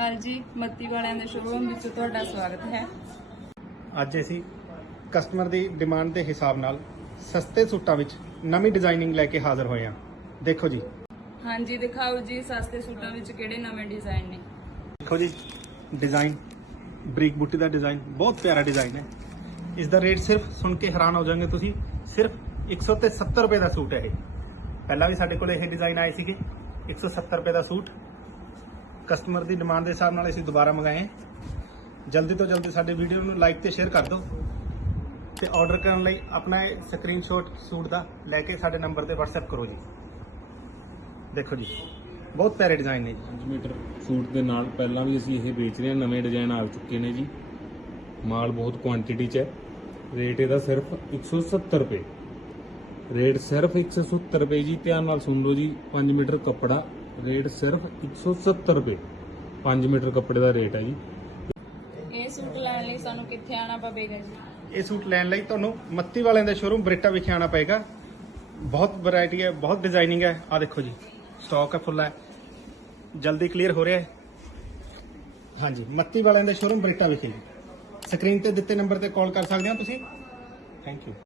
ਅਕਾਲ ਜੀ। ਮੱਤੀ ਵਾਲਿਆਂ ਦੇ ਸ਼ੋਰੂਮ ਵਿੱਚ ਤੁਹਾਡਾ ਸਵਾਗਤ ਹੈ। ਅੱਜ ਅਸੀਂ ਕਸਟਮਰ ਦੀ ਡਿਮਾਂਡ ਦੇ ਹਿਸਾਬ ਨਾਲ ਸਸਤੇ ਸੂਟਾਂ ਵਿੱਚ ਨਵੀਂ ਡਿਜ਼ਾਈਨਿੰਗ ਲੈ ਕੇ ਹਾਜ਼ਰ ਹੋਏ ਹਾਂ। ਦੇਖੋ ਜੀ। ਹਾਂਜੀ ਦਿਖਾਓ ਜੀ ਸਸਤੇ ਸੂਟਾਂ ਵਿੱਚ ਕਿਹੜੇ ਨਵੇਂ ਡਿਜ਼ਾਈਨ ਨੇ। ਦੇਖੋ ਜੀ ਡਿਜ਼ਾਈਨ ਬਰੀਕ ਬੂਟੀ ਦਾ ਡਿਜ਼ਾਈਨ ਬਹੁਤ ਪਿਆਰਾ ਡਿਜ਼ਾਈਨ ਹੈ। ਇਸ ਦਾ ਰੇਟ ਸਿਰਫ ਸੁਣ ਕੇ ਹੈਰਾਨ ਹੋ ਜਾਓਗੇ ਤੁਸੀਂ ਸਿਰਫ 170 ਰੁਪਏ ਦਾ ਸੂਟ ਹੈ ਇਹ। ਪਹਿਲਾਂ ਵੀ ਸਾਡੇ ਕੋਲ ਇਹ ਡਿਜ਼ਾਈਨ ਆਏ ਸੀਗੇ 170 ਰੁਪਏ ਦਾ ਸੂਟ ਕਸਟਮਰ ਦੀ ਡਿਮਾਂਡ ਦੇ ਹਿਸਾਬ ਨਾਲ ਅਸੀਂ ਦੁਬਾਰਾ ਮੰਗਾਏ ਜਲਦੀ ਤੋਂ ਜਲਦੀ ਸਾਡੇ ਵੀਡੀਓ ਨੂੰ ਲਾਈਕ ਤੇ ਸ਼ੇਅਰ ਕਰ ਦਿਓ ਤੇ ਆਰਡਰ ਕਰਨ ਲਈ ਆਪਣਾ ਇਹ ਸਕਰੀਨਸ਼ਾਟ ਸੂਟ ਦਾ ਲੈ ਕੇ ਸਾਡੇ ਨੰਬਰ ਤੇ WhatsApp ਕਰੋ ਜੀ। ਦੇਖੋ ਜੀ, ਬਹੁਤ ਪਿਆਰੇ ਡਿਜ਼ਾਈਨ ਨੇ ਜੀ। 5 ਮੀਟਰ ਸੂਟ ਦੇ ਨਾਲ ਪਹਿਲਾਂ ਵੀ ਅਸੀਂ ਇਹ ਵੇਚ ਰਹੇ ਹਾਂ, ਨਵੇਂ ਡਿਜ਼ਾਈਨ ਆ ਚੁੱਕੇ ਨੇ ਜੀ। ਮਾਲ ਬਹੁਤ ਕੁਆਂਟੀਟੀ 'ਚ ਹੈ। ਰੇਟ ਇਹਦਾ ਸਿਰਫ 170 ਰੁਪਏ। ਰੇਟ ਸਿਰਫ 170 ਰੁਪਏ ਜੀ, ਧਿਆਨ ਨਾਲ ਸੁਣ ਲਓ ਜੀ 5 ਮੀਟਰ ਕੱਪੜਾ ਰੇਟ ਸਿਰਫ 170 ਰੁਪਏ। 5 ਮੀਟਰ ਕੱਪੜੇ ਦਾ ਰੇਟ ਹੈ ਜੀ। ਇਹ ਸੂਟ ਲੈਣ ਲਈ ਸਾਨੂੰ ਕਿੱਥੇ ਆਣਾ ਪਵੇਗਾ ਜੀ? ਇਹ ਸੂਟ ਲੈਣ ਲਈ ਤੁਹਾਨੂੰ ਮੱਤੀ ਵਾਲਿਆਂ ਦੇ ਸ਼ੋਰੂਮ ਬ੍ਰਿਟਾ ਵਿਖੇ ਆਉਣਾ ਪਏਗਾ। ਬਹੁਤ ਵੈਰਾਈਟੀ ਹੈ ਬਹੁਤ ਡਿਜ਼ਾਈਨਿੰਗ ਹੈ। ਆ ਦੇਖੋ ਜੀ ਸਟਾਕ ਹੈ ਫੁੱਲ ਹੈ। ਜਲਦੀ ਕਲੀਅਰ ਹੋ ਰਿਹਾ ਹੈ। ਹਾਂਜੀ ਮੱਤੀ ਵਾਲਿਆਂ ਦੇ ਸ਼ੋਰੂਮ ਬ੍ਰਿਟਾ ਵਿਖੇ। ਜੀ ਸਕਰੀਨ ਤੇ ਦਿੱਤੇ ਨੰਬਰ ਤੇ ਕਾਲ ਕਰ ਸਕਦੇ ਹੋ ਤੁਸੀਂ? Thank you